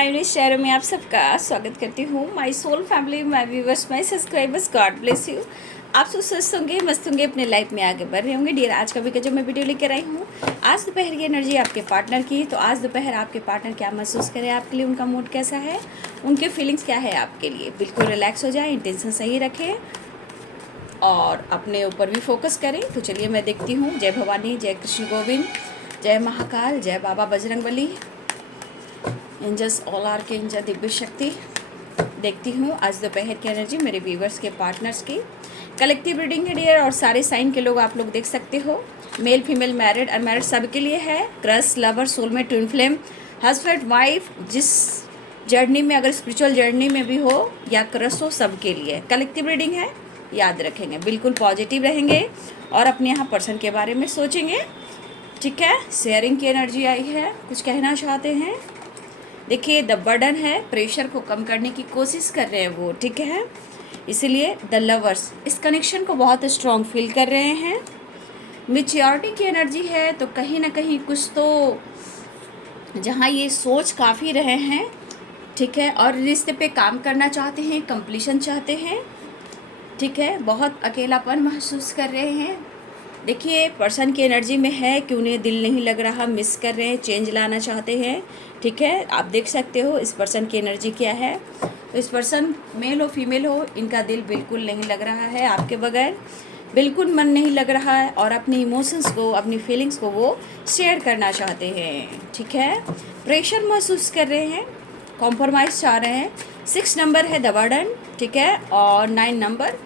My शहरों में आप सबका स्वागत करती हूँ। My soul family, my viewers, my subscribers, God bless you. आप सब स्वस्थ होंगे, मस्त होंगे, अपने लाइफ में आगे बढ़ रहे होंगे। डियर, आज का भी जो मैं वीडियो लेकर आई हूँ, आज दोपहर की एनर्जी आपके पार्टनर की। तो आज दोपहर आपके पार्टनर क्या महसूस करें आपके लिए, उनका मूड कैसा है, उनके फीलिंग्स क्या है आपके लिए। बिल्कुल रिलैक्स हो जाए, इंटेंशन सही रखें और अपने ऊपर भी फोकस करें। तो चलिए मैं देखती हूँ। जय भवानी, जय कृष्ण गोविंद, जय महाकाल, जय बाबा बजरंगबली, एंजल्स, ऑल आर के एंजल, दिव्य शक्ति। देखती हूँ आज दोपहर की एनर्जी मेरे व्यूवर्स के पार्टनर्स की। कलेक्टिव रीडिंग है डियर, और सारे साइन के लोग आप लोग देख सकते हो। मेल, फीमेल, मैरिड, अनमैरिड सबके लिए है। Crush, lover, soulmate, twin flame, husband, wife, जिस जर्नी में, अगर स्पिरिचुअल जर्नी में भी हो या क्रश हो, सबके लिए कलेक्टिव रीडिंग है। याद रखेंगे, बिल्कुल पॉजिटिव रहेंगे और अपने यहाँ पर्सन के बारे में सोचेंगे। ठीक है, शेयरिंग की एनर्जी आई है, कुछ कहना चाहते हैं। देखिए, द बर्डन है, प्रेशर को कम करने की कोशिश कर रहे हैं वो। ठीक है, इसलिए द लवर्स इस कनेक्शन को बहुत स्ट्रॉन्ग फील कर रहे हैं। मैच्योरिटी की एनर्जी है, तो कहीं ना कहीं कुछ तो जहाँ ये सोच काफ़ी रहे हैं। ठीक है, और रिश्ते पे काम करना चाहते हैं, कंप्लीशन चाहते हैं। ठीक है, बहुत अकेलापन महसूस कर रहे हैं। देखिए, पर्सन की एनर्जी में है कि उन्हें दिल नहीं लग रहा, मिस कर रहे हैं, चेंज लाना चाहते हैं। ठीक है, आप देख सकते हो इस पर्सन की एनर्जी क्या है। तो इस पर्सन मेल हो फीमेल हो, इनका दिल बिल्कुल नहीं लग रहा है आपके बगैर, बिल्कुल मन नहीं लग रहा है, और अपनी इमोशंस को, अपनी फीलिंग्स को वो शेयर करना चाहते हैं। ठीक है, प्रेशर महसूस कर रहे हैं, कॉम्प्रोमाइज़ चाह रहे हैं। 6 नंबर है द बर्डन। ठीक है, और 9 नंबर,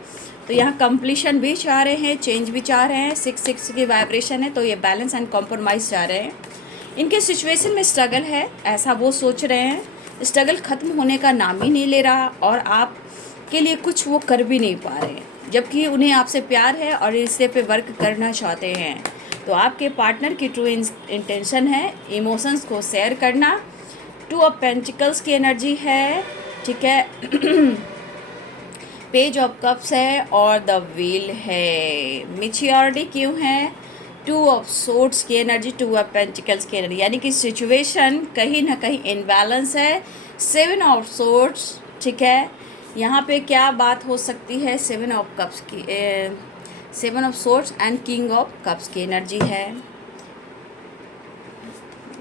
तो यहाँ कंप्लीशन भी चाह रहे हैं, चेंज भी चाह रहे हैं। 6 की वाइब्रेशन है, तो ये बैलेंस एंड कॉम्प्रोमाइज़ चाह रहे हैं। इनके सिचुएशन में स्ट्रगल है, ऐसा वो सोच रहे हैं। स्ट्रगल ख़त्म होने का नाम ही नहीं ले रहा, और आप के लिए कुछ वो कर भी नहीं पा रहे हैं, जबकि उन्हें आपसे प्यार है और इससे पे वर्क करना चाहते हैं। तो आपके पार्टनर की ट्रू इंटेंशन है इमोशंस को शेयर करना। 2 ऑफ पेंटिकल्स की एनर्जी है। ठीक है, पेज ऑफ कप्स है और द व्हील है। मैच्योरिटी क्यों है? 2 ऑफ सोर्ड्स की एनर्जी, 2 ऑफ पेंटिकल्स की एनर्जी, यानी कि सिचुएशन कहीं ना कहीं इनबैलेंस है। 7 ऑफ सोर्ड्स। ठीक है, यहाँ पे क्या बात हो सकती है? 7 ऑफ कप्स की, 7 of swords and king of cups की एनर्जी है।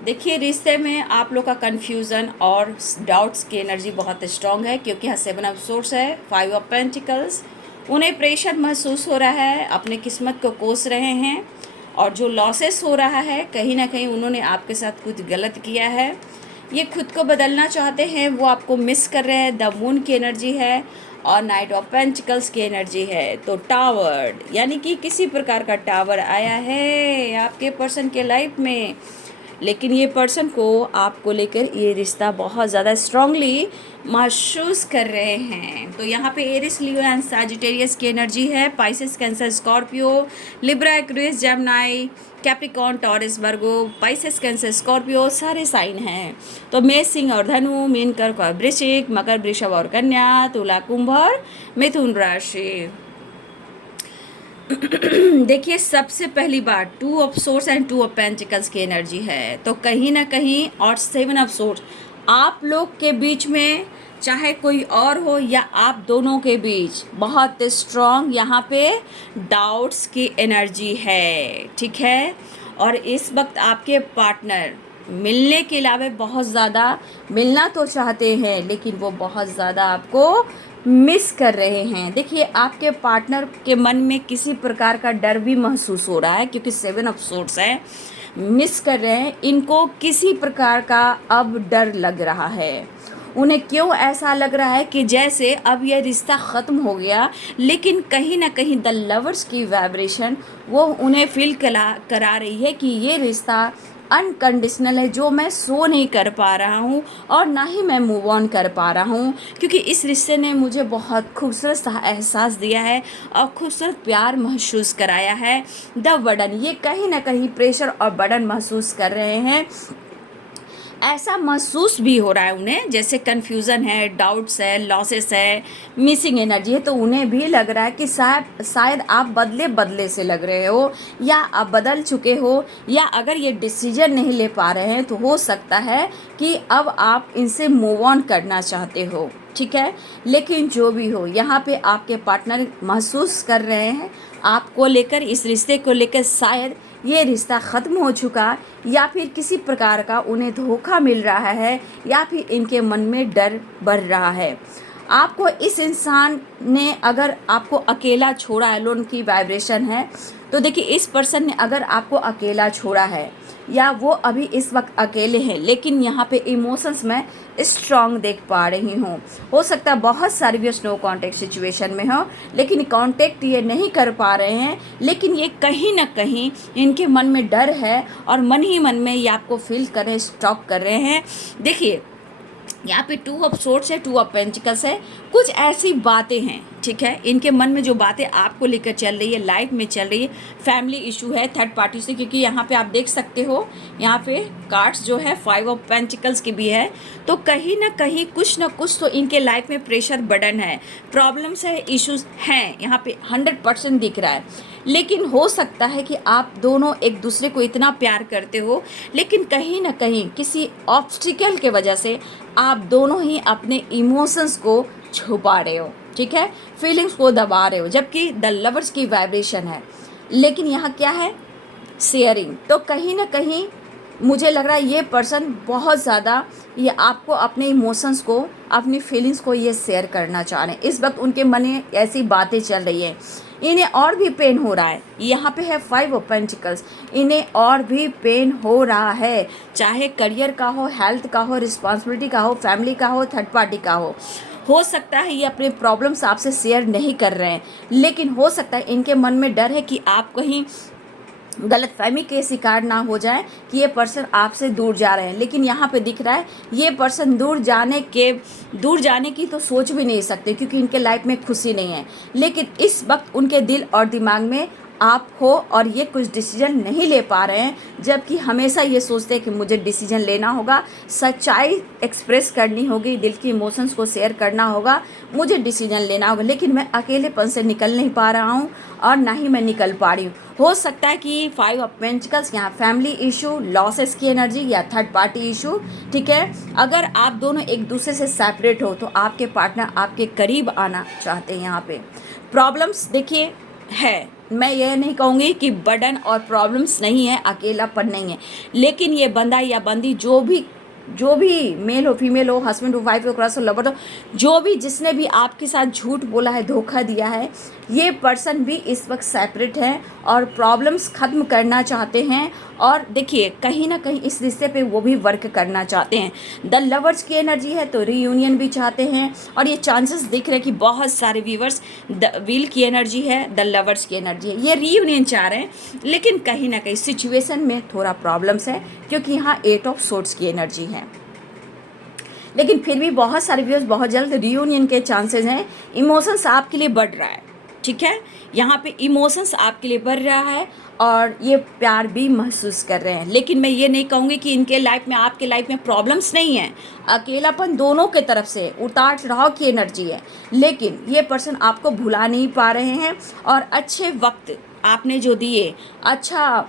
देखिए, रिश्ते में आप लोग का कन्फ्यूज़न और डाउट्स की एनर्जी बहुत स्ट्रॉन्ग है, क्योंकि यहाँ 7 ऑफ सोर्स है, 5 ऑफ पेंटिकल्स। उन्हें प्रेशर महसूस हो रहा है, अपने किस्मत को कोस रहे हैं, और जो लॉसेस हो रहा है, कहीं ना कहीं उन्होंने आपके साथ कुछ गलत किया है। ये खुद को बदलना चाहते हैं, वो आपको मिस कर रहे हैं। द मून की एनर्जी है और नाइट ऑफ पेंटिकल्स की एनर्जी है। तो टावर, यानी कि किसी प्रकार का टावर आया है आपके पर्सन के लाइफ में, लेकिन ये पर्सन को आपको लेकर ये रिश्ता बहुत ज़्यादा स्ट्रांगली महसूस कर रहे हैं। तो यहाँ पे एरिस, लियो एंड सजिटेरियस की एनर्जी है। Pisces, Cancer, Scorpio, Libra, Aquarius, Gemini, Capricorn, Taurus, Virgo. Pisces, Cancer, Scorpio सारे साइन हैं। तो मेष, सिंह और धनु, मीन, कर्क और वृश्चिक, मकर, वृषभ और कन्या, तुला, कुंभ और मिथुन राशि। देखिए, सबसे पहली बात 2 of source and 2 of pentacles की एनर्जी है। तो कहीं ना कहीं, और 7 ऑफ सोर्स, आप लोग के बीच में, चाहे कोई और हो या आप दोनों के बीच, बहुत स्ट्रॉन्ग यहाँ पे डाउट्स की एनर्जी है। ठीक है, और इस वक्त आपके पार्टनर मिलने के अलावा बहुत ज़्यादा मिलना तो चाहते हैं, लेकिन वो बहुत ज़्यादा आपको मिस कर रहे हैं। देखिए, आपके पार्टनर के मन में किसी प्रकार का डर भी महसूस हो रहा है, क्योंकि 7 ऑफ सोर्स है, मिस कर रहे हैं। इनको किसी प्रकार का अब डर लग रहा है। उन्हें क्यों ऐसा लग रहा है कि जैसे अब यह रिश्ता ख़त्म हो गया, लेकिन कहीं ना कहीं द लवर्स की वाइब्रेशन वो उन्हें फील करा रही है कि ये रिश्ता अनकंडीशनल है, जो मैं सो नहीं कर पा रहा हूँ और ना ही मैं मूव ऑन कर पा रहा हूँ, क्योंकि इस रिश्ते ने मुझे बहुत खूबसूरत सा एहसास दिया है और खूबसूरत प्यार महसूस कराया है। द बर्डन, ये कहीं ना कहीं प्रेशर और बर्डन महसूस कर रहे हैं। ऐसा महसूस भी हो रहा है उन्हें, जैसे कन्फ्यूज़न है, डाउट्स है, लॉसेस है, मिसिंग एनर्जी है। तो उन्हें भी लग रहा है कि शायद आप बदले बदले से लग रहे हो, या आप बदल चुके हो, या अगर ये डिसीजन नहीं ले पा रहे हैं तो हो सकता है कि अब आप इनसे मूव ऑन करना चाहते हो, ठीक है। लेकिन जो भी हो, यहाँ पे आपके पार्टनर महसूस कर रहे हैं आपको लेकर, इस रिश्ते को लेकर शायद ये रिश्ता ख़त्म हो चुका, या फिर किसी प्रकार का उन्हें धोखा मिल रहा है, या फिर इनके मन में डर बढ़ रहा है। आपको इस इंसान ने अगर आपको अकेला छोड़ा है, लोन की वाइब्रेशन है, तो देखिए इस पर्सन ने अगर आपको अकेला छोड़ा है या वो अभी इस वक्त अकेले हैं, लेकिन यहाँ पे इमोशंस में स्ट्रॉन्ग देख पा रही हूँ। हो सकता है बहुत सारे भी नो कांटेक्ट सिचुएशन में हो, लेकिन कांटेक्ट ये नहीं कर पा रहे हैं, लेकिन ये कहीं ना कहीं इनके मन में डर है और मन ही मन में ये आपको फील कर रहे हैं, स्टॉक कर रहे हैं। देखिए यहाँ पे 2 ऑफ सोर्ड्स है, 2 ऑफ पेंटिकल्स है। कुछ ऐसी बातें हैं, ठीक है, इनके मन में जो बातें आपको लेकर चल रही है, लाइफ में चल रही है, फैमिली इशू है थर्ड पार्टी से, क्योंकि यहाँ पे आप देख सकते हो यहाँ पे कार्ड्स जो है 5 ऑफ पेंटिकल्स की भी है। तो कहीं ना कहीं कुछ ना कुछ तो इनके लाइफ में प्रेशर बर्डन है, प्रॉब्लम्स है, इश्यूज हैं, यहाँ पे 100% दिख रहा है। लेकिन हो सकता है कि आप दोनों एक दूसरे को इतना प्यार करते हो, लेकिन कहीं ना कहीं किसी ऑब्स्टिकल के वजह से आप दोनों ही अपने इमोशंस को छुपा रहे हो, ठीक है, फीलिंग्स को दबा रहे हो, जबकि द लवर्स की वाइब्रेशन है। लेकिन यहाँ क्या है, शेयरिंग। तो कहीं ना कहीं मुझे लग रहा है ये पर्सन बहुत ज़्यादा ये आपको अपने इमोशंस को, अपनी फीलिंग्स को ये शेयर करना चाह रहे हैं। इस वक्त उनके मन में ऐसी बातें चल रही हैं, इन्हें और भी पेन हो रहा है। यहाँ पे है 5 ऑफ पेंटिकल्स, इन्हें और भी पेन हो रहा है, चाहे करियर का हो, हेल्थ का हो, रिस्पॉन्सिबिलिटी का हो, फैमिली का हो, थर्ड पार्टी का हो सकता है ये अपने प्रॉब्लम्स आपसे शेयर नहीं कर रहे हैं, लेकिन हो सकता है इनके मन में डर है कि आप कहीं गलतफहमी के शिकार ना हो जाए कि ये पर्सन आपसे दूर जा रहे हैं। लेकिन यहाँ पे दिख रहा है ये पर्सन दूर जाने की तो सोच भी नहीं सकते, क्योंकि इनके लाइफ में खुशी नहीं है। लेकिन इस वक्त उनके दिल और दिमाग में आप हो और ये कुछ डिसीजन नहीं ले पा रहे हैं, जबकि हमेशा ये सोचते हैं कि मुझे डिसीजन लेना होगा, सच्चाई एक्सप्रेस करनी होगी, दिल की इमोशंस को शेयर करना होगा, मुझे डिसीजन लेना होगा। लेकिन मैं अकेलेपन से निकल नहीं पा रहा हूँ और ना ही मैं निकल पा रही हूँ। हो सकता है कि 5 ऑफ पेंटिकल्स यहाँ फैमिली इशू, लॉसेस की एनर्जी या थर्ड पार्टी इशू, ठीक है। अगर आप दोनों एक दूसरे से सेपरेट हो तो आपके पार्टनर आपके करीब आना चाहते हैं। यहाँ पे प्रॉब्लम्स देखिए है, मैं ये नहीं कहूँगी कि बर्डन और प्रॉब्लम्स नहीं है, अकेलापन नहीं है, लेकिन ये बंदा या बंदी जो भी मेल हो, फीमेल हो, हस्बैंड हो, वाइफ हो, क्रश हो, लवर हो, जो भी जिसने भी आपके साथ झूठ बोला है, धोखा दिया है, ये पर्सन भी इस वक्त सेपरेट है और प्रॉब्लम्स ख़त्म करना चाहते हैं। और देखिए कहीं ना कहीं इस रिश्ते पे वो भी वर्क करना चाहते हैं। द लवर्स की एनर्जी है तो रीयूनियन भी चाहते हैं, और ये चांसेस दिख रहे हैं कि बहुत सारे व्यूवर्स द व्हील की एनर्जी है, द लवर्स की एनर्जी है, ये रीयूनियन चाह रहे हैं। लेकिन कहीं ना कहीं सिचुएशन में थोड़ा प्रॉब्लम्स है, क्योंकि यहाँ 8 ऑफ सोर्ड्स की एनर्जी है। लेकिन फिर भी बहुत सारे व्यूअर्स बहुत जल्द रीयूनियन के चांसेस हैं। इमोशंस आपके लिए बढ़ रहा है, ठीक है, यहाँ पे इमोशंस आपके लिए बढ़ रहा है और ये प्यार भी महसूस कर रहे हैं। लेकिन मैं ये नहीं कहूँगी कि इनके लाइफ में, आपके लाइफ में प्रॉब्लम्स नहीं है, अकेलापन दोनों के तरफ से उतार चढ़ाव की एनर्जी है। लेकिन ये पर्सन आपको भुला नहीं पा रहे हैं और अच्छे वक्त आपने जो दिए, अच्छा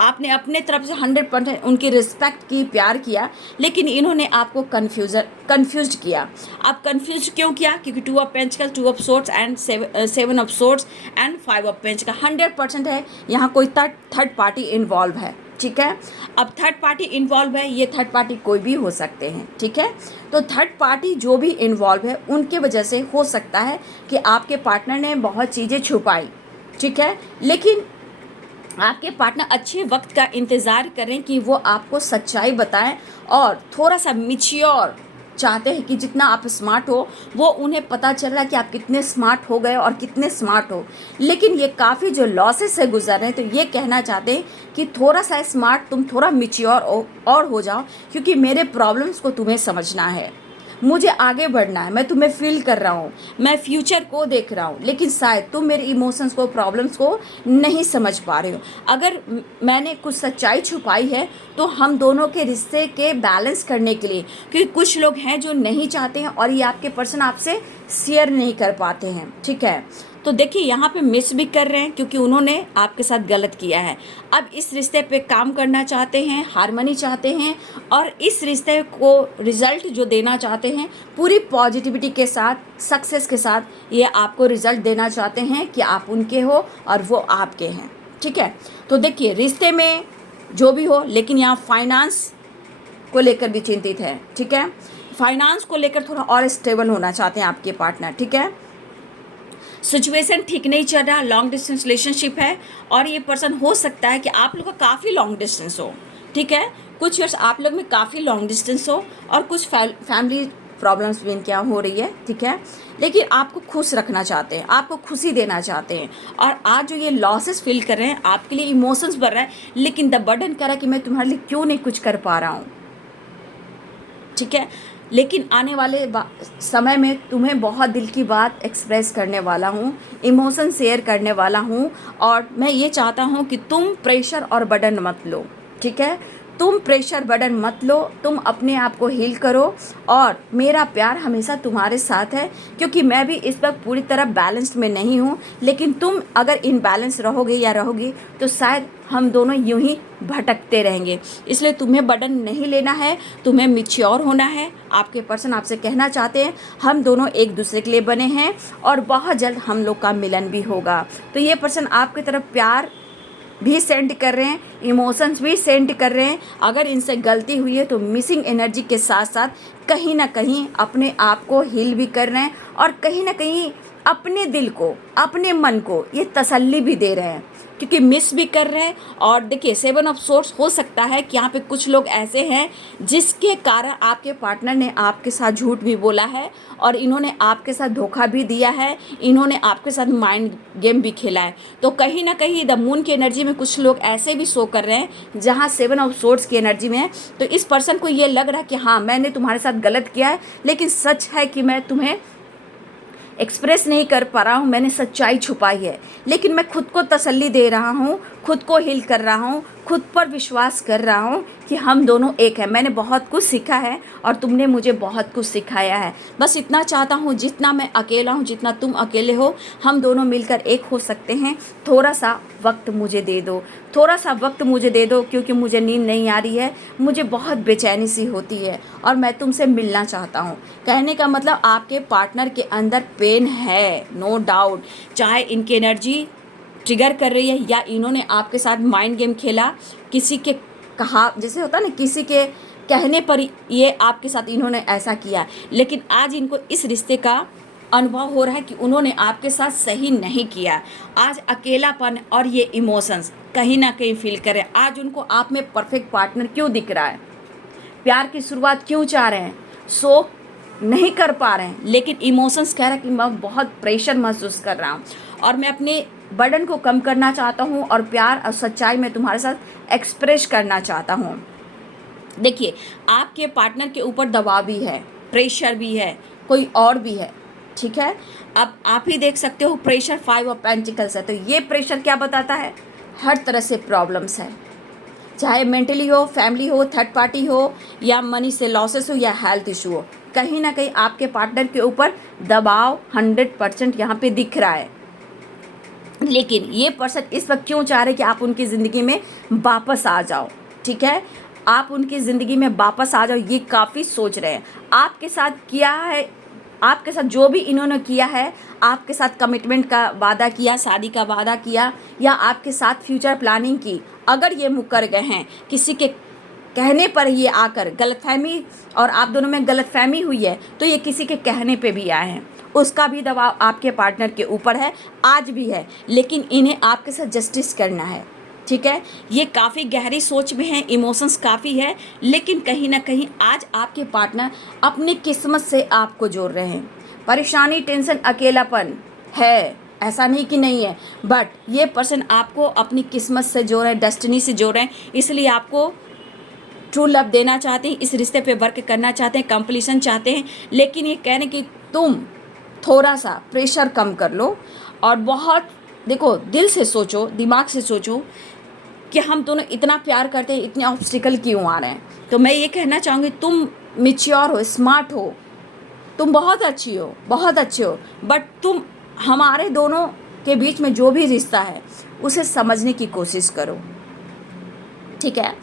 आपने अपने तरफ से 100% उनकी रिस्पेक्ट की, प्यार किया, लेकिन इन्होंने आपको कंफ्यूज किया। आप कंफ्यूज क्यों किया? क्योंकि 2 of pentacles, 2 of swords and 7 of swords and 5 of pentacles 100% है। यहाँ कोई थर्ड पार्टी इन्वॉल्व है, ठीक है। अब थर्ड पार्टी इन्वॉल्व है, ये थर्ड पार्टी कोई भी हो सकते हैं, ठीक है। तो थर्ड पार्टी जो भी इन्वॉल्व है उनके वजह से हो सकता है कि आपके पार्टनर ने बहुत चीज़ें छुपाई, ठीक है। लेकिन आपके पार्टनर अच्छे वक्त का इंतज़ार करें कि वो आपको सच्चाई बताएं, और थोड़ा सा मिच्योर चाहते हैं कि जितना आप स्मार्ट हो वो उन्हें पता चल रहा है कि आप कितने स्मार्ट हो गए और कितने स्मार्ट हो। लेकिन ये काफ़ी जो लॉसेस से गुजर रहे हैं, तो ये कहना चाहते हैं कि थोड़ा सा स्मार्ट, तुम थोड़ा मिच्योर और हो जाओ, क्योंकि मेरे प्रॉब्लम्स को तुम्हें समझना है। मुझे आगे बढ़ना है, मैं तुम्हें फील कर रहा हूँ, मैं फ्यूचर को देख रहा हूँ, लेकिन शायद तुम मेरे इमोशंस को, प्रॉब्लम्स को नहीं समझ पा रहे हो। अगर मैंने कुछ सच्चाई छुपाई है तो हम दोनों के रिश्ते के बैलेंस करने के लिए, क्योंकि कुछ लोग हैं जो नहीं चाहते हैं और ये आपके पर्सन आपसे शेयर नहीं कर पाते हैं, ठीक है। तो देखिए यहाँ पे मिस भी कर रहे हैं क्योंकि उन्होंने आपके साथ गलत किया है। अब इस रिश्ते पे काम करना चाहते हैं, हार्मनी चाहते हैं और इस रिश्ते को रिजल्ट जो देना चाहते हैं पूरी पॉजिटिविटी के साथ, सक्सेस के साथ, ये आपको रिजल्ट देना चाहते हैं कि आप उनके हो और वो आपके हैं, ठीक है। तो देखिए रिश्ते में जो भी हो, लेकिन यहाँ फाइनेंस को लेकर भी चिंतित है, ठीक है। फाइनेंस को लेकर थोड़ा और स्टेबल होना चाहते हैं आपके पार्टनर, ठीक है। सिचुएशन ठीक नहीं चल रहा, लॉन्ग डिस्टेंस रिलेशनशिप है और ये पर्सन हो सकता है कि आप लोग का काफ़ी लॉन्ग डिस्टेंस हो, ठीक है। कुछ ईयर्स आप लोग में काफ़ी लॉन्ग डिस्टेंस हो और कुछ फैमिली प्रॉब्लम्स भी इनके यहाँ हो रही है, ठीक है। लेकिन आपको खुश रखना चाहते हैं, आपको खुशी देना चाहते हैं और आज जो ये लॉसेस फील कर रहे हैं आपके लिए इमोशंस बढ़ रहा है, लेकिन द बर्डन कर रहा है कि मैं तुम्हारे लिए क्यों नहीं कुछ कर पा रहा हूँ, ठीक है। लेकिन आने वाले समय में तुम्हें बहुत दिल की बात एक्सप्रेस करने वाला हूँ, इमोशन शेयर करने वाला हूँ और मैं ये चाहता हूँ कि तुम प्रेशर और बर्डन मत लो, ठीक है। तुम प्रेशर बर्डन मत लो, तुम अपने आप को हील करो और मेरा प्यार हमेशा तुम्हारे साथ है, क्योंकि मैं भी इस वक्त पूरी तरह बैलेंस्ड में नहीं हूँ। लेकिन तुम अगर इनबैलेंस रहोगे या रहोगी तो शायद हम दोनों यूं ही भटकते रहेंगे। इसलिए तुम्हें बर्डन नहीं लेना है, तुम्हें मैच्योर होना है। आपके पर्सन आपसे कहना चाहते हैं हम दोनों एक दूसरे के लिए बने हैं और बहुत जल्द हम लोग का मिलन भी होगा। तो ये पर्सन आपकी तरफ प्यार भी सेंड कर रहे हैं, इमोशंस भी सेंड कर रहे हैं। अगर इनसे गलती हुई है तो मिसिंग एनर्जी के साथ साथ कहीं ना कहीं अपने आप को हील भी कर रहे हैं और कहीं ना कहीं अपने दिल को, अपने मन को ये तसल्ली भी दे रहे हैं, क्योंकि मिस भी कर रहे हैं। और देखिए 7 ऑफ सोर्स हो सकता है कि यहाँ पे कुछ लोग ऐसे हैं जिसके कारण आपके पार्टनर ने आपके साथ झूठ भी बोला है और इन्होंने आपके साथ धोखा भी दिया है, इन्होंने आपके साथ माइंड गेम भी खेला है। तो कहीं ना कहीं द मून की एनर्जी में कुछ लोग ऐसे भी शो कर रहे हैं जहाँ 7 ऑफ सोर्स की एनर्जी में है। तो इस पर्सन को ये लग रहा है कि हाँ मैंने तुम्हारे साथ गलत किया है, लेकिन सच है कि मैं तुम्हें एक्सप्रेस नहीं कर पा रहा हूँ, मैंने सच्चाई छुपाई है। लेकिन मैं खुद को तसल्ली दे रहा हूँ, खुद को हील कर रहा हूँ, खुद पर विश्वास कर रहा हूँ कि हम दोनों एक हैं। मैंने बहुत कुछ सीखा है और तुमने मुझे बहुत कुछ सिखाया है। बस इतना चाहता हूँ, जितना मैं अकेला हूँ, जितना तुम अकेले हो, हम दोनों मिलकर एक हो सकते हैं। थोड़ा सा वक्त मुझे दे दो, थोड़ा सा वक्त मुझे दे दो, क्योंकि मुझे नींद नहीं आ रही है, मुझे बहुत बेचैनी सी होती है और मैं तुमसे मिलना चाहता हूँ। कहने का मतलब आपके पार्टनर के अंदर पेन है, नो डाउट। चाहे इनकी एनर्जी ट्रिगर कर रही है या इन्होंने आपके साथ माइंड गेम खेला, किसी के कहा जैसे होता है ना, किसी के कहने पर ये आपके साथ इन्होंने ऐसा किया, लेकिन आज इनको इस रिश्ते का अनुभव हो रहा है कि उन्होंने आपके साथ सही नहीं किया। आज अकेलापन और ये इमोशंस कहीं ना कहीं फील करें। आज उनको आप में परफेक्ट पार्टनर क्यों दिख रहा है, प्यार की शुरुआत क्यों चाह रहे हैं, शो नहीं कर पा रहे हैं, लेकिन इमोशंस कह रहा है कि मैं बहुत प्रेशर महसूस कर रहा हूँ और मैं अपने बर्डन को कम करना चाहता हूँ और प्यार और सच्चाई में तुम्हारे साथ एक्सप्रेस करना चाहता हूँ। देखिए आपके पार्टनर के ऊपर दबाव भी है, प्रेशर भी है, कोई और भी है, ठीक है। अब आप ही देख सकते हो प्रेशर 5 ऑफ पेंटिकल्स है। तो ये प्रेशर क्या बताता है, हर तरह से प्रॉब्लम्स है, चाहे मेंटली हो, फैमिली हो, थर्ड पार्टी हो या मनी से लॉसेस हो या हेल्थ इशू हो, कहीं ना कहीं आपके पार्टनर के ऊपर दबाव 100% यहाँ पे दिख रहा है। लेकिन ये पर्सन इस वक्त क्यों चाह रहे कि आप उनकी ज़िंदगी में वापस आ जाओ, ठीक है, आप उनकी ज़िंदगी में वापस आ जाओ, ये काफ़ी सोच रहे हैं। आपके साथ किया है, आपके साथ जो भी इन्होंने किया है, आपके साथ कमिटमेंट का वादा किया, शादी का वादा किया या आपके साथ फ्यूचर प्लानिंग की, अगर ये मुकर गए हैं, किसी के कहने पर ये आकर गलतफहमी और आप दोनों में गलतफहमी हुई है, तो ये किसी के कहने पे भी आए हैं, उसका भी दबाव आपके पार्टनर के ऊपर है, आज भी है। लेकिन इन्हें आपके साथ जस्टिस करना है, ठीक है। ये काफ़ी गहरी सोच में है, इमोशंस काफ़ी है, लेकिन कहीं ना कहीं आज आपके पार्टनर अपनी किस्मत से आपको जोड़ रहे हैं। परेशानी, टेंशन, अकेलापन है, ऐसा नहीं कि नहीं है, बट ये पर्सन आपको अपनी किस्मत से जोड़ रहे हैं, डेस्टिनी से जोड़ रहे हैं, इसलिए आपको ट्रू लव देना चाहते हैं, इस रिश्ते पे वर्क करना चाहते हैं, कंप्लीशन चाहते हैं, लेकिन ये कह रहे हैं कि तुम थोड़ा सा प्रेशर कम कर लो और बहुत देखो दिल से सोचो, दिमाग से सोचो कि हम दोनों इतना प्यार करते हैं, इतने ऑब्स्टिकल क्यों आ रहे हैं। तो मैं ये कहना चाहूँगी तुम मैच्योर हो, स्मार्ट हो, तुम बहुत अच्छी हो, बहुत अच्छे हो, बट तुम हमारे दोनों के बीच में जो भी रिश्ता है उसे समझने की कोशिश करो, ठीक है।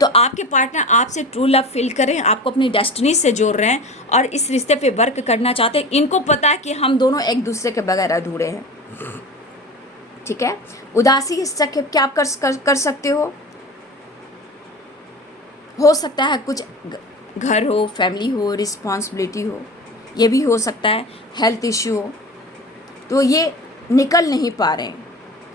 तो आपके पार्टनर आपसे ट्रू लव फील करें, आपको अपनी डेस्टिनी से जोड़ रहे हैं और इस रिश्ते पे वर्क करना चाहते हैं। इनको पता है कि हम दोनों एक दूसरे के बगैर अधूरे हैं, ठीक है। उदासी इससे क्या आप कर सकते हो सकता है कुछ घर हो, फैमिली हो, रिस्पॉन्सिबिलिटी हो, ये भी हो सकता है, हेल्थ इश्यू हो, तो ये निकल नहीं पा रहे हैं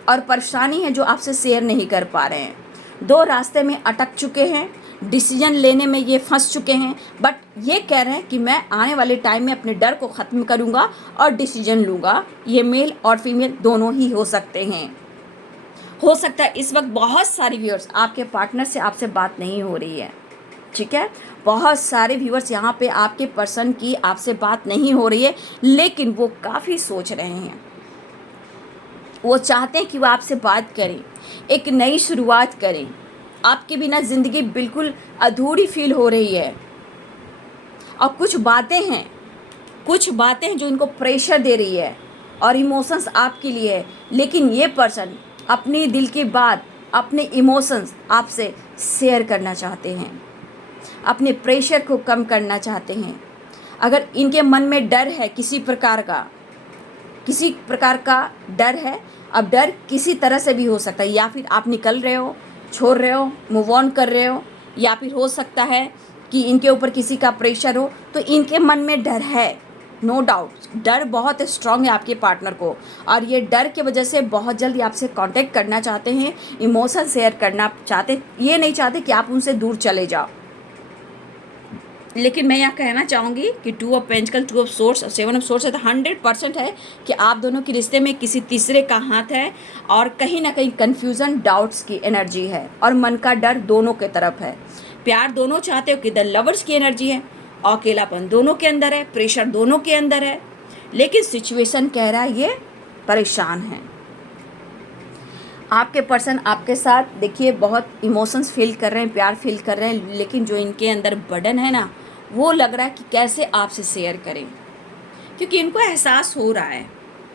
और परेशानी है जो आपसे शेयर नहीं कर पा रहे हैं। दो रास्ते में अटक चुके हैं, डिसीजन लेने में ये फंस चुके हैं, बट ये कह रहे हैं कि मैं आने वाले टाइम में अपने डर को ख़त्म करूँगा और डिसीजन लूँगा। ये मेल और फीमेल दोनों ही हो सकते हैं। हो सकता है इस वक्त बहुत सारी व्यूअर्स आपके पार्टनर से आपसे बात नहीं हो रही है, ठीक है। बहुत सारे व्यूअर्स यहाँ पे आपके पर्सन की आपसे बात नहीं हो रही है, लेकिन वो काफ़ी सोच रहे हैं, वो चाहते हैं कि वो आपसे बात करें, एक नई शुरुआत करें। आपके बिना ज़िंदगी बिल्कुल अधूरी फील हो रही है और कुछ बातें हैं जो इनको प्रेशर दे रही है और इमोशंस आपके लिए है, लेकिन ये पर्सन अपनी दिल की बात, अपने इमोशंस आपसे शेयर करना चाहते हैं, अपने प्रेशर को कम करना चाहते हैं। अगर इनके मन में डर है किसी प्रकार का डर है, अब डर किसी तरह से भी हो सकता है, या फिर आप निकल रहे हो, छोड़ रहे हो, मूव ऑन कर रहे हो, या फिर हो सकता है कि इनके ऊपर किसी का प्रेशर हो, तो इनके मन में डर है, नो डाउट डर बहुत स्ट्रांग है आपके पार्टनर को, और ये डर की वजह से बहुत जल्दी आपसे कांटेक्ट करना चाहते हैं, इमोशन शेयर करना चाहते, ये नहीं चाहते कि आप उनसे दूर चले जाओ। लेकिन मैं यहाँ कहना चाहूँगी कि 2 ऑफ पेंटिकल, 2 ऑफ सोर्स और 7 ऑफ सोर्स है, तो 100% है कि आप दोनों के रिश्ते में किसी तीसरे का हाथ है और कहीं ना कहीं कन्फ्यूज़न, डाउट्स की एनर्जी है और मन का डर दोनों के तरफ है। प्यार दोनों चाहते हो कि द लवर्स की एनर्जी है, अकेलापन दोनों के अंदर है, प्रेशर दोनों के अंदर है, लेकिन सिचुएशन कह रहा है ये परेशान है। आपके पर्सन आपके साथ देखिए बहुत इमोशंस फील कर रहे हैं, प्यार फील कर रहे हैं, लेकिन जो इनके अंदर बर्डन है ना, वो लग रहा है कि कैसे आपसे शेयर करें, क्योंकि इनको एहसास हो रहा है,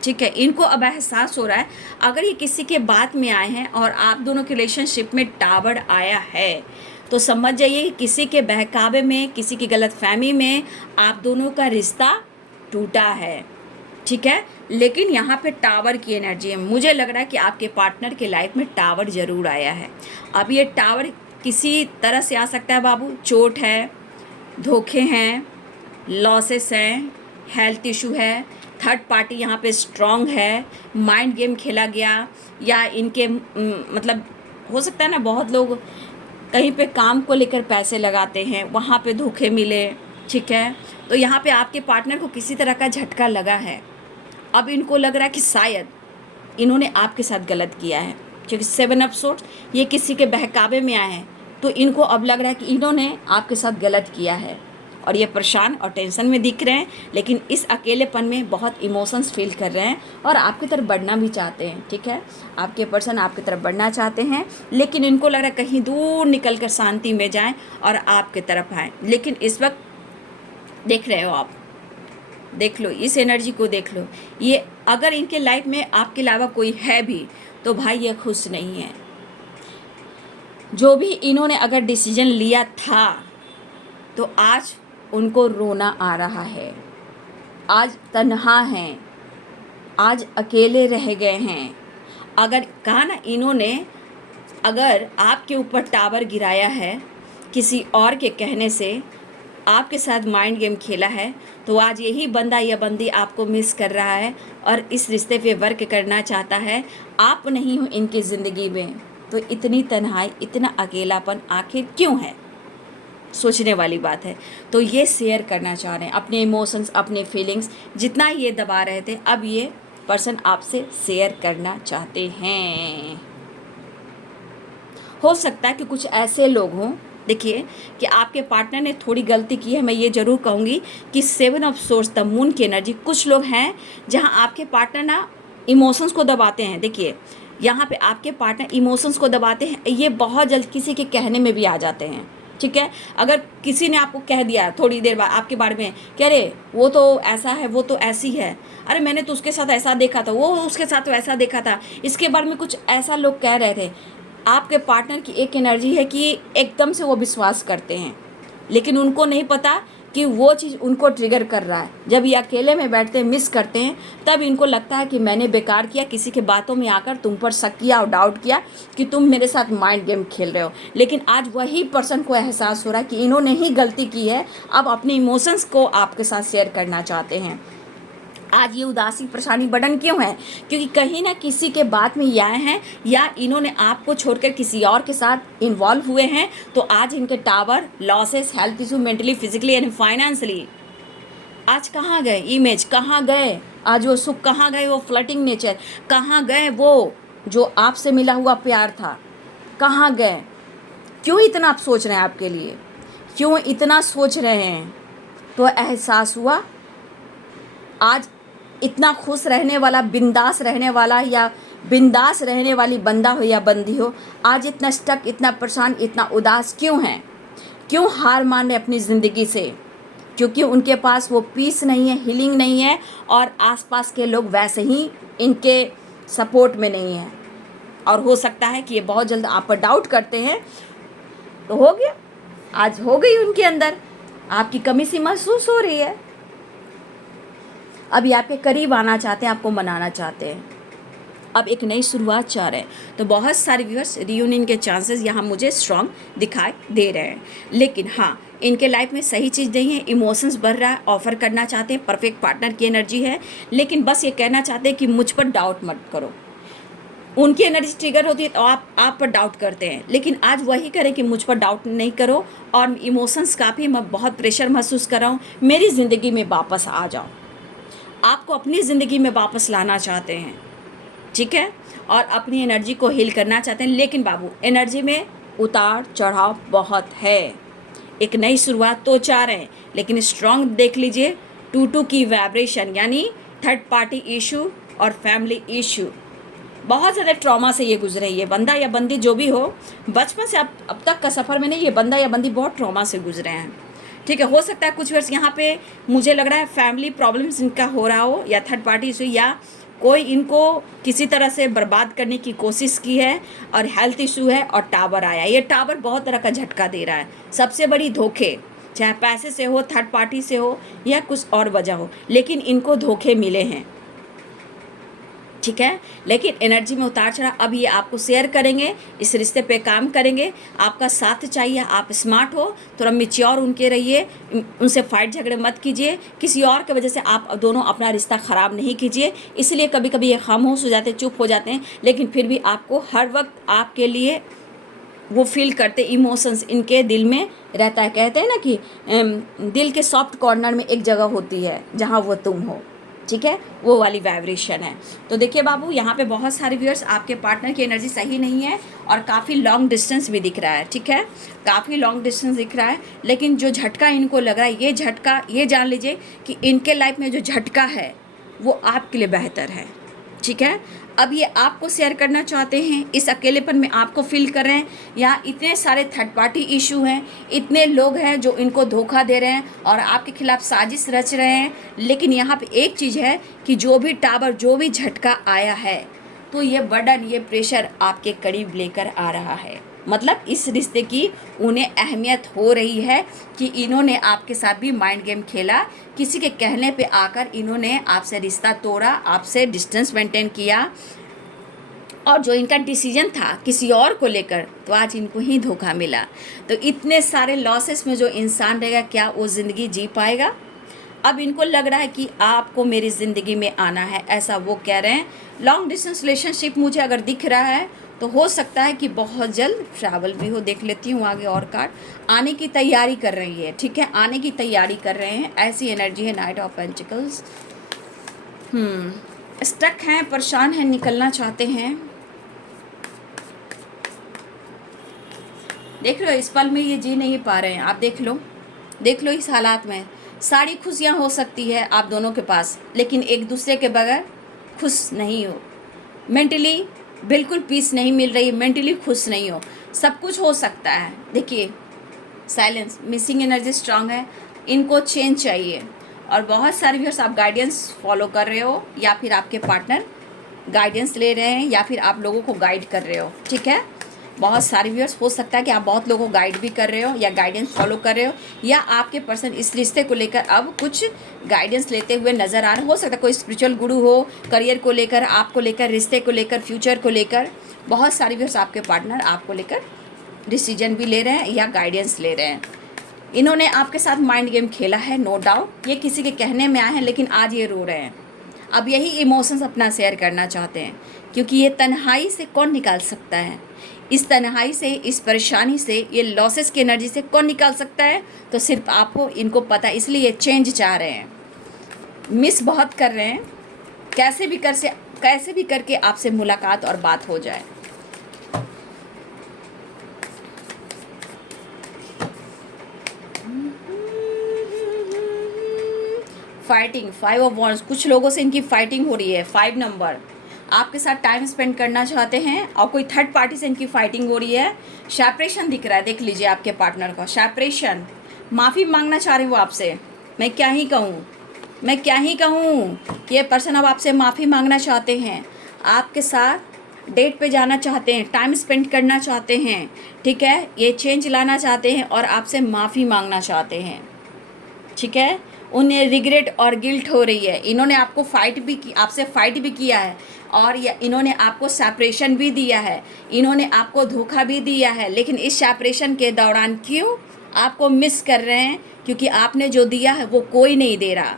ठीक है, इनको अब एहसास हो रहा है अगर ये किसी के बात में आए हैं और आप दोनों के रिलेशनशिप में टावर आया है, तो समझ जाइए कि किसी के बहकावे में, किसी की गलतफहमी में आप दोनों का रिश्ता टूटा है, ठीक है। लेकिन यहाँ पे टावर की एनर्जी है, मुझे लग रहा है कि आपके पार्टनर के लाइफ में टावर ज़रूर आया है। अब ये टावर किसी तरह से आ सकता है बाबू, चोट है, धोखे हैं, लॉसेस हैं, हेल्थ इशू है, थर्ड पार्टी यहाँ पे स्ट्रॉन्ग है, माइंड गेम खेला गया, या इनके मतलब हो सकता है ना, बहुत लोग कहीं पे काम को लेकर पैसे लगाते हैं, वहाँ पे धोखे मिले, ठीक है। तो यहाँ पे आपके पार्टनर को किसी तरह का झटका लगा है। अब इनको लग रहा है कि शायद इन्होंने आपके साथ गलत किया है, क्योंकि 7 ऑफ सोर्स ये किसी के बहकावे में आए हैं, तो इनको अब लग रहा है कि इन्होंने आपके साथ गलत किया है और ये परेशान और टेंशन में दिख रहे हैं, लेकिन इस अकेलेपन में बहुत इमोशंस फील कर रहे हैं और आपकी तरफ बढ़ना भी चाहते हैं, ठीक है। आपके पर्सन आपकी तरफ बढ़ना चाहते हैं, लेकिन इनको लग रहा है कहीं दूर निकल कर शांति में जाएं और आपके तरफ आएँ। लेकिन इस वक्त देख रहे हो आप, देख लो इस एनर्जी को, देख लो, ये अगर इनके लाइफ में आपके अलावा कोई है भी तो भाई ये खुश नहीं है। जो भी इन्होंने अगर डिसीजन लिया था तो आज उनको रोना आ रहा है, आज तन्हा हैं, आज अकेले रह गए हैं। अगर कहा ना इन्होंने, अगर आपके ऊपर टावर गिराया है किसी और के कहने से, आपके साथ माइंड गेम खेला है, तो आज यही बंदा या बंदी आपको मिस कर रहा है और इस रिश्ते पे वर्क करना चाहता है। आप नहीं हो इनकी ज़िंदगी में, तो इतनी तन्हाई, इतना अकेलापन आखिर क्यों है, सोचने वाली बात है। तो ये शेयर करना चाह रहे हैं अपने इमोशंस, अपने फीलिंग्स, जितना ये दबा रहे थे अब ये पर्सन आपसे शेयर करना चाहते हैं। हो सकता है कि कुछ ऐसे लोग हों देखिए कि आपके पार्टनर ने थोड़ी गलती की है। मैं ये ज़रूर कहूँगी कि 7 ऑफ सोर्स, द मून की एनर्जी, कुछ लोग हैं जहाँ आपके पार्टनर ना इमोशंस को दबाते हैं। देखिए यहाँ पे आपके पार्टनर इमोशंस को दबाते हैं, ये बहुत जल्द किसी के कहने में भी आ जाते हैं। ठीक है, अगर किसी ने आपको कह दिया थोड़ी देर बाद आपके बारे में कि अरे वो तो ऐसा है, वो तो ऐसी है, अरे मैंने तो उसके साथ ऐसा देखा था, वो उसके साथ तो ऐसा देखा था, इसके बारे में कुछ ऐसा लोग कह रहे थे। आपके पार्टनर की एक एनर्जी है कि एकदम से वो विश्वास करते हैं, लेकिन उनको नहीं पता कि वो चीज़ उनको ट्रिगर कर रहा है। जब ये अकेले में बैठते हैं, मिस करते हैं, तब इनको लगता है कि मैंने बेकार किया, किसी के बातों में आकर तुम पर शक किया और डाउट किया कि तुम मेरे साथ माइंड गेम खेल रहे हो। लेकिन आज वही पर्सन को एहसास हो रहा है कि इन्होंने ही गलती की है, अब अपने इमोशंस को आपके साथ शेयर करना चाहते हैं। आज ये उदासी परेशानी बर्डन क्यों है? क्योंकि कहीं ना किसी के बात में ये आए हैं या इन्होंने आपको छोड़कर किसी और के साथ इन्वॉल्व हुए हैं। तो आज इनके tower, losses, health issue, mentally, physically and financially आज कहाँ गए? इमेज कहाँ गए? आज वो सुख कहाँ गए? वो फ्लर्टिंग नेचर कहाँ गए? वो जो आपसे मिला हुआ प्यार था कहाँ गए? क्यों इतना आप सोच रहे हैं आपके लिए? क्यों इतना सोच रहे हैं? तो एहसास हुआ आज इतना खुश रहने वाला, बिंदास रहने वाला या बिंदास रहने वाली बंदा हो या बंदी हो, आज इतना स्टक, इतना परेशान, इतना उदास क्यों है? क्यों हार मान रहे अपनी ज़िंदगी से? क्योंकि उनके पास वो पीस नहीं है, हीलिंग नहीं है, और आसपास के लोग वैसे ही इनके सपोर्ट में नहीं हैं। और हो सकता है कि ये बहुत जल्द आप पर डाउट करते हैं। तो हो गया, आज हो गई उनके अंदर, आपकी कमी सी महसूस हो रही है। अभी आपके करीब आना चाहते हैं, आपको मनाना चाहते हैं, अब एक नई शुरुआत चाह रहे हैं। तो बहुत सारे व्यूअर्स रियूनियन के चांसेस यहाँ मुझे स्ट्रॉन्ग दिखाई दे रहे हैं। लेकिन हाँ, इनके लाइफ में सही चीज़ नहीं है, इमोशंस बढ़ रहा है, ऑफर करना चाहते हैं, परफेक्ट पार्टनर की एनर्जी है, लेकिन बस ये कहना चाहते हैं कि मुझ पर डाउट मत करो। उनकी एनर्जी ट्रिगर होती है तो आप पर डाउट करते हैं, लेकिन आज वही करें कि मुझ पर डाउट नहीं करो, और इमोशंस काफ़ी, मैं बहुत प्रेशर महसूस कर रहा हूँ, मेरी ज़िंदगी में वापस आ जाओ। आपको अपनी ज़िंदगी में वापस लाना चाहते हैं, ठीक है, और अपनी एनर्जी को हील करना चाहते हैं। लेकिन बाबू, एनर्जी में उतार चढ़ाव बहुत है। एक नई शुरुआत तो चाह रहे हैं, लेकिन स्ट्रॉन्ग देख लीजिए 2-2 की वाइब्रेशन, यानी थर्ड पार्टी इशू और फैमिली इशू। बहुत ज़्यादा ट्रॉमा से ये गुजरे, ये बंदा या बंदी जो भी हो, बचपन से अब तक का सफ़र में नहीं, ये बंदा या बंदी बहुत ट्रॉमा से गुजरे हैं। ठीक है, हो सकता है कुछ वर्ष यहाँ पे मुझे लग रहा है फैमिली प्रॉब्लम्स इनका हो रहा हो, या थर्ड पार्टी इशू, या कोई इनको किसी तरह से बर्बाद करने की कोशिश की है, और हेल्थ इशू है, और टावर आया। ये टावर बहुत तरह का झटका दे रहा है। सबसे बड़ी धोखे, चाहे पैसे से हो, थर्ड पार्टी से हो, या कुछ और वजह हो, लेकिन इनको धोखे मिले हैं। ठीक है, लेकिन एनर्जी में उतार चढ़ा, अब ये आपको शेयर करेंगे, इस रिश्ते पे काम करेंगे। आपका साथ चाहिए, आप स्मार्ट हो, थोड़ा मिच्योर उनके रहिए, उनसे फाइट झगड़े मत कीजिए, किसी और की वजह से आप दोनों अपना रिश्ता ख़राब नहीं कीजिए। इसलिए कभी कभी ये खामोश हो जाते हैं, चुप हो जाते हैं, लेकिन फिर भी आपको हर वक्त आपके लिए वो फील करते, इमोशंस इनके दिल में रहता है। कहते हैं ना कि दिल के सॉफ्ट कॉर्नर में एक जगह होती है जहाँ वो तुम हो। ठीक है, वो वाली वाइब्रेशन है। तो देखिए बाबू, यहाँ पे बहुत सारे व्यूअर्स, आपके पार्टनर की एनर्जी सही नहीं है, और काफ़ी लॉन्ग डिस्टेंस भी दिख रहा है। ठीक है, काफ़ी लॉन्ग डिस्टेंस दिख रहा है, लेकिन जो झटका इनको लग रहा है, ये झटका, ये जान लीजिए कि इनके लाइफ में जो झटका है वो आपके लिए बेहतर है। ठीक है, अब ये आपको शेयर करना चाहते हैं, इस अकेलेपन में आपको फील कर रहे हैं, या इतने सारे थर्ड पार्टी इशू हैं, इतने लोग हैं जो इनको धोखा दे रहे हैं और आपके खिलाफ साजिश रच रहे हैं। लेकिन यहाँ पे एक चीज़ है कि जो भी टावर, जो भी झटका आया है, तो ये बर्डन, ये प्रेशर आपके करीब लेकर आ रहा है। मतलब इस रिश्ते की उन्हें अहमियत हो रही है कि इन्होंने आपके साथ भी माइंड गेम खेला, किसी के कहने पे आकर इन्होंने आपसे रिश्ता तोड़ा, आपसे डिस्टेंस मेंटेन किया, और जो इनका डिसीजन था किसी और को लेकर, तो आज इनको ही धोखा मिला। तो इतने सारे लॉसेस में जो इंसान रहेगा, क्या वो ज़िंदगी जी पाएगा? अब इनको लग रहा है कि आपको मेरी ज़िंदगी में आना है, ऐसा वो कह रहे हैं। लॉन्ग डिस्टेंस रिलेशनशिप मुझे अगर दिख रहा है, तो हो सकता है कि बहुत जल्द ट्रैवल भी हो। देख लेती हूँ आगे और कार्ड, आने की तैयारी कर रही है। ठीक है, आने की तैयारी कर रहे हैं, ऐसी एनर्जी है। नाइट ऑफ पेंटिकल्स, स्टक हैं, परेशान हैं, निकलना चाहते हैं। देख लो इस पल में ये जी नहीं पा रहे हैं, आप देख लो इस हालात में। सारी खुशियाँ हो सकती है आप दोनों के पास, लेकिन एक दूसरे के बगैर खुश नहीं हो। मेंटली बिल्कुल पीस नहीं मिल रही, मेंटली खुश नहीं हो। सब कुछ हो सकता है। देखिए साइलेंस, मिसिंग एनर्जी स्ट्रांग है, इनको चेंज चाहिए। और बहुत सारे व्यूअर्स आप गाइडेंस फॉलो कर रहे हो, या फिर आपके पार्टनर गाइडेंस ले रहे हैं, या फिर आप लोगों को गाइड कर रहे हो। ठीक है, बहुत सारे व्यूअर्स हो सकता है कि आप बहुत लोगों को गाइड भी कर रहे हो या गाइडेंस फॉलो कर रहे हो, या आपके पर्सन इस रिश्ते को लेकर अब कुछ गाइडेंस लेते हुए नज़र आ रहे हो सकता है कोई स्पिरिचुअल गुरु हो, करियर को लेकर, आपको लेकर, रिश्ते को लेकर, फ्यूचर को लेकर। बहुत सारे व्यूअर्स आपके पार्टनर आपको लेकर डिसीजन भी ले रहे हैं या गाइडेंस ले रहे हैं। इन्होंने आपके साथ माइंड गेम खेला है, नो डाउट। ये किसी के कहने में आए हैं, लेकिन आज ये रो रहे हैं। अब यही इमोशंस अपना शेयर करना चाहते हैं, क्योंकि ये तन्हाई से कौन निकाल सकता है, इस तन्हाई से, इस परेशानी से, ये लॉसेस की एनर्जी से कौन निकाल सकता है? तो सिर्फ आप हो, इनको पता। इसलिए ये चेंज चाह रहे हैं, मिस बहुत कर रहे हैं, कैसे भी करके आपसे मुलाकात और बात हो जाए। फाइटिंग, 5 ऑफ वॉन्ड्स, कुछ लोगों से इनकी फाइटिंग हो रही है। 5 नंबर, आपके साथ टाइम स्पेंड करना चाहते हैं, और कोई थर्ड पार्टी से इनकी फाइटिंग हो रही है। सेपरेशन दिख रहा है, देख लीजिए आपके पार्टनर का सेपरेशन। माफ़ी मांगना चाह रहे हो आपसे। मैं क्या ही कहूँ कि ये पर्सन अब आपसे माफ़ी मांगना चाहते हैं, आपके साथ डेट पे जाना चाहते हैं, टाइम स्पेंड करना चाहते हैं। ठीक है, ये चेंज लाना चाहते हैं और आपसे माफ़ी मांगना चाहते हैं। ठीक है, उन्हें रिग्रेट और गिल्ट हो रही है। इन्होंने आपको आपसे फाइट भी किया है, और इन्होंने आपको सेपरेशन भी दिया है, इन्होंने आपको धोखा भी दिया है। लेकिन इस सेपरेशन के दौरान क्यों आपको मिस कर रहे हैं? क्योंकि आपने जो दिया है वो कोई नहीं दे रहा।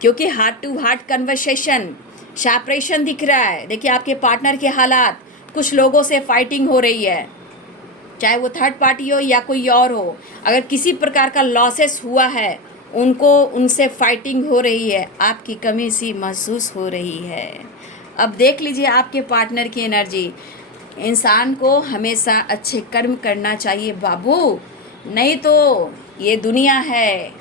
क्योंकि heart to heart conversation, separation दिख रहा है। देखिए आपके पार्टनर के हालात, कुछ लोगों से फाइटिंग हो रही है, चाहे वो थर्ड पार्टी हो या कोई और हो। अगर किसी प्रकार का लॉसेस हुआ है, उनसे फाइटिंग हो रही है, आपकी कमी सी महसूस हो रही है। अब देख लीजिए आपके पार्टनर की एनर्जी। इंसान को हमेशा अच्छे कर्म करना चाहिए बाबू, नहीं तो ये दुनिया है।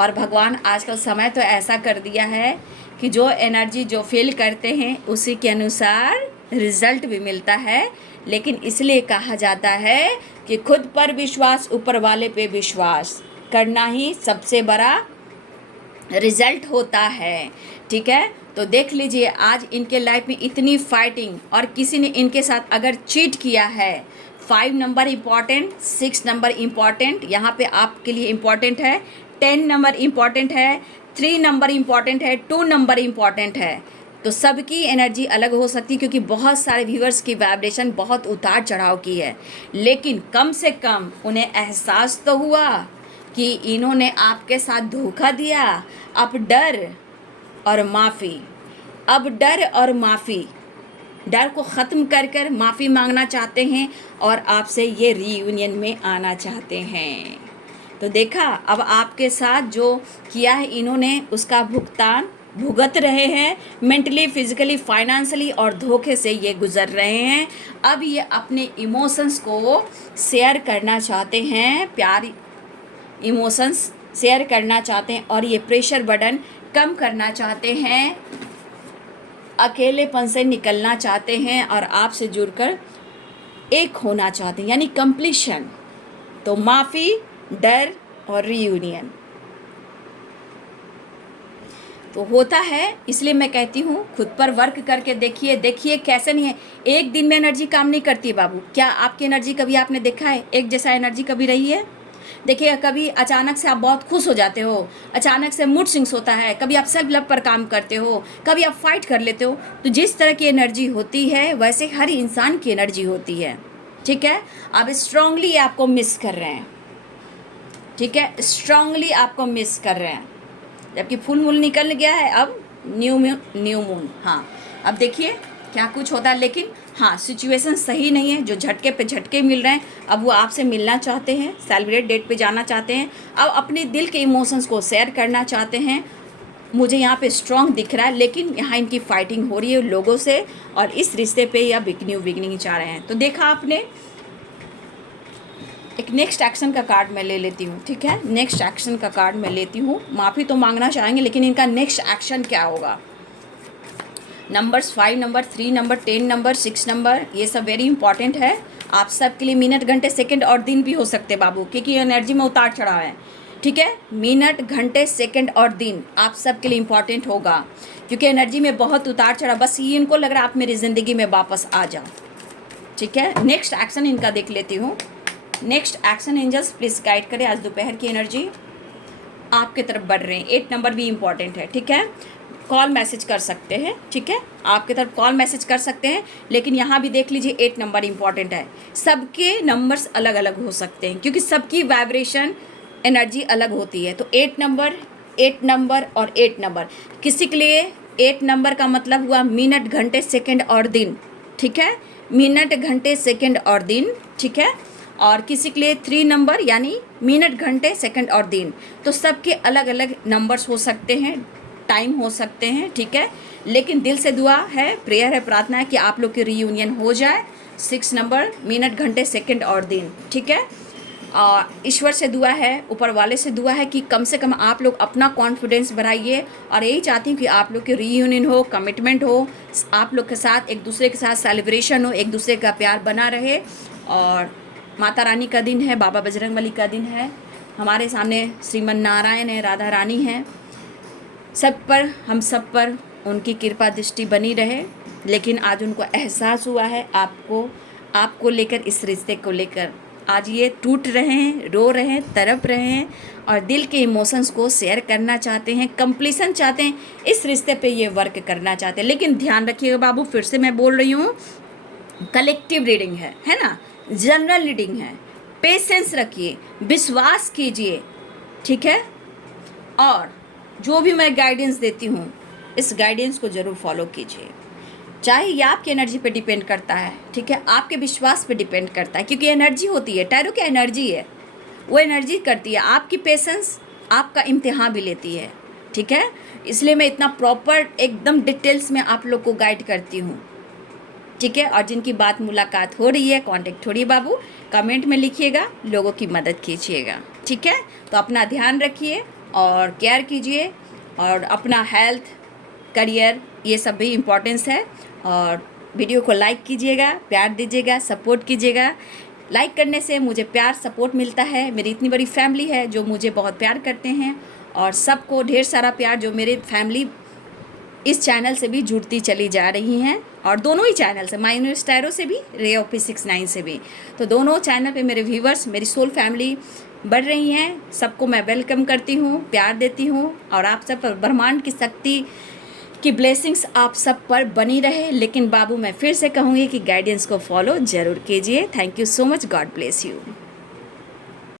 और भगवान आजकल समय तो ऐसा कर दिया है कि जो एनर्जी जो फील करते हैं उसी के अनुसार रिजल्ट भी मिलता है। लेकिन इसलिए कहा जाता है कि खुद पर विश्वास, ऊपर वाले पे विश्वास करना ही सबसे बड़ा रिजल्ट होता है। ठीक है, तो देख लीजिए आज इनके लाइफ में इतनी फाइटिंग, और किसी ने इनके साथ अगर चीट किया है। 5 नंबर इम्पॉर्टेंट, 6 नंबर इम्पॉर्टेंट, यहाँ पे आपके लिए इम्पॉर्टेंट है। 10 नंबर इम्पॉर्टेंट है, 3 नंबर इम्पॉर्टेंट है, 2 नंबर इम्पॉर्टेंट है। तो सबकी एनर्जी अलग हो सकती है, क्योंकि बहुत सारे व्यूअर्स की वाइब्रेशन बहुत उतार चढ़ाव की है। लेकिन कम से कम उन्हें एहसास तो हुआ कि इन्होंने आपके साथ धोखा दिया। अब डर और माफ़ी, डर को ख़त्म कर माफ़ी मांगना चाहते हैं, और आपसे ये रीयूनियन में आना चाहते हैं। तो देखा, अब आपके साथ जो किया है इन्होंने, उसका भुगतान भुगत रहे हैं। मेंटली, फिजिकली, फाइनेंशियली और धोखे से ये गुजर रहे हैं। अब ये अपने इमोशंस को शेयर करना चाहते हैं, प्यार इमोशंस शेयर करना चाहते हैं, और ये प्रेशर बर्डन कम करना चाहते हैं, अकेलेपन से निकलना चाहते हैं, और आपसे जुड़कर एक होना चाहते हैं, यानी कंप्लीशन। तो माफ़ी, डर और रीयूनियन तो होता है। इसलिए मैं कहती हूँ खुद पर वर्क करके देखिए कैसे नहीं है। एक दिन में एनर्जी काम नहीं करती है बाबू। क्या आपकी एनर्जी कभी आपने देखा है एक जैसा एनर्जी कभी रही है? देखिए, कभी अचानक से आप बहुत खुश हो जाते हो, अचानक से मूड स्विंग्स होता है, कभी आप सेल्फ लव पर काम करते हो, कभी आप फाइट कर लेते हो। तो जिस तरह की एनर्जी होती है वैसे हर इंसान की एनर्जी होती है। ठीक है, अब स्ट्रांगली आपको मिस कर रहे हैं। ठीक है, स्ट्रांगली आपको मिस कर रहे हैं, जबकि फुल मून निकल गया है, अब न्यू मून। हाँ, अब देखिए क्या कुछ होता है। लेकिन हाँ, सिचुएशन सही नहीं है, जो झटके पे झटके मिल रहे हैं। अब वो आपसे मिलना चाहते हैं, सेलिब्रेट डेट पे जाना चाहते हैं, अब अपने दिल के इमोशंस को शेयर करना चाहते हैं। मुझे यहाँ पे स्ट्रॉन्ग दिख रहा है, लेकिन यहाँ इनकी फाइटिंग हो रही है लोगों से, और इस रिश्ते पे या न्यू बिगनिंग चाह रहे हैं। तो देखा आपने एक नेक्स्ट एक्शन का कार्ड मैं ले लेती हूँ, ठीक है। नेक्स्ट एक्शन का कार्ड मैं लेती हूँ। माफ़ी तो मांगना चाहेंगे, लेकिन इनका नेक्स्ट एक्शन क्या होगा। Numbers 5 number, 3 number, 10 number, 6 number, ये सब वेरी इंपॉर्टेंट है आप सब के लिए। मिनट, घंटे, सेकंड और दिन भी हो सकते हैं बाबू, क्योंकि एनर्जी में उतार चढ़ाव है, ठीक है। मिनट, घंटे, सेकंड और दिन आप सब के लिए इंपॉर्टेंट होगा, क्योंकि एनर्जी में बहुत उतार चढ़ाव। बस ये इनको लग रहा है आप मेरी ज़िंदगी में वापस आ जाओ, ठीक है। नेक्स्ट एक्शन इनका देख लेती हूँ। Next action angels please guide करें। आज दोपहर की एनर्जी आपके तरफ बढ़ रहे हैं। 8 नंबर भी इंपॉर्टेंट है, ठीक है। कॉल मैसेज कर सकते हैं, ठीक है, आपके तरफ कॉल मैसेज कर सकते हैं, लेकिन यहाँ भी देख लीजिए 8 नंबर इंपॉर्टेंट है। सबके नंबर्स अलग अलग हो सकते हैं, क्योंकि सबकी वाइब्रेशन एनर्जी अलग होती है। तो 8 नंबर, 8 नंबर और 8 नंबर, किसी के लिए 8 नंबर का मतलब हुआ मिनट, घंटे, सेकंड और दिन, ठीक है। मिनट, घंटे, सेकंड और दिन, ठीक है। और किसी के लिए 3 नंबर यानी मिनट, घंटे, सेकंड और दिन। तो सबके अलग अलग नंबर्स हो सकते हैं, टाइम हो सकते हैं, ठीक है। लेकिन दिल से दुआ है, प्रेयर है, प्रार्थना है कि आप लोग की रीयूनियन हो जाए। 6 नंबर, मिनट, घंटे, सेकंड और दिन, ठीक है। और ईश्वर से दुआ है, ऊपर वाले से दुआ है कि कम से कम आप लोग अपना कॉन्फिडेंस बढ़ाइए। और यही चाहती हूँ कि आप लोग की रीयूनियन हो, कमिटमेंट हो, आप लोग के साथ एक दूसरे के साथ सेलिब्रेशन हो, एक दूसरे का प्यार बना रहे। और माता रानी का दिन है, बाबा बजरंगबली का दिन है, हमारे सामने श्रीमन नारायण है, राधा रानी है। सब पर, हम सब पर उनकी कृपा दृष्टि बनी रहे। लेकिन आज उनको एहसास हुआ है आपको लेकर, इस रिश्ते को लेकर। आज ये टूट रहे हैं, रो रहे हैं, तड़प रहे हैं और दिल के इमोशंस को शेयर करना चाहते हैं, कंप्लीशन चाहते हैं, इस रिश्ते पे ये वर्क करना चाहते हैं। लेकिन ध्यान रखिएगा बाबू, फिर से मैं बोल रही हूँ, कलेक्टिव रीडिंग है ना, जनरल रीडिंग है। पेशेंस रखिए, विश्वास कीजिए, ठीक है। और जो भी मैं गाइडेंस देती हूँ, इस गाइडेंस को ज़रूर फॉलो कीजिए। चाहे ये आपकी एनर्जी पे डिपेंड करता है, ठीक है, आपके विश्वास पे डिपेंड करता है, क्योंकि एनर्जी होती है, टैरो की एनर्जी है, वो एनर्जी करती है। आपकी पेशेंस आपका इम्तिहान भी लेती है, ठीक है। इसलिए मैं इतना प्रॉपर एकदम डिटेल्स में आप लोग को गाइड करती हूँ, ठीक है। और जिनकी बात मुलाकात हो रही है, कांटेक्ट हो रही है बाबू, कमेंट में लिखिएगा, लोगों की मदद कीजिएगा, ठीक है। तो अपना ध्यान रखिए और केयर कीजिए, और अपना हेल्थ, करियर, ये सब भी इम्पोर्टेंस है। और वीडियो को लाइक कीजिएगा, प्यार दीजिएगा, सपोर्ट कीजिएगा। लाइक करने से मुझे प्यार, सपोर्ट मिलता है। मेरी इतनी बड़ी फैमिली है जो मुझे बहुत प्यार करते हैं, और सबको ढेर सारा प्यार जो मेरे फैमिली इस चैनल से भी जुड़ती चली जा रही हैं, और दोनों ही चैनल से, माय यूनिवर्स टैरो से भी, रे ऑफ पीस 69 से भी। तो दोनों चैनल पे मेरे व्यूवर्स, मेरी सोल फैमिली बढ़ रही हैं। सबको मैं वेलकम करती हूँ, प्यार देती हूँ, और आप सब पर ब्रह्मांड की शक्ति की ब्लेसिंग्स आप सब पर बनी रहे। लेकिन बाबू, मैं फिर से कहूँगी कि गाइडेंस को फॉलो ज़रूर कीजिए। Thank you so much, God bless you.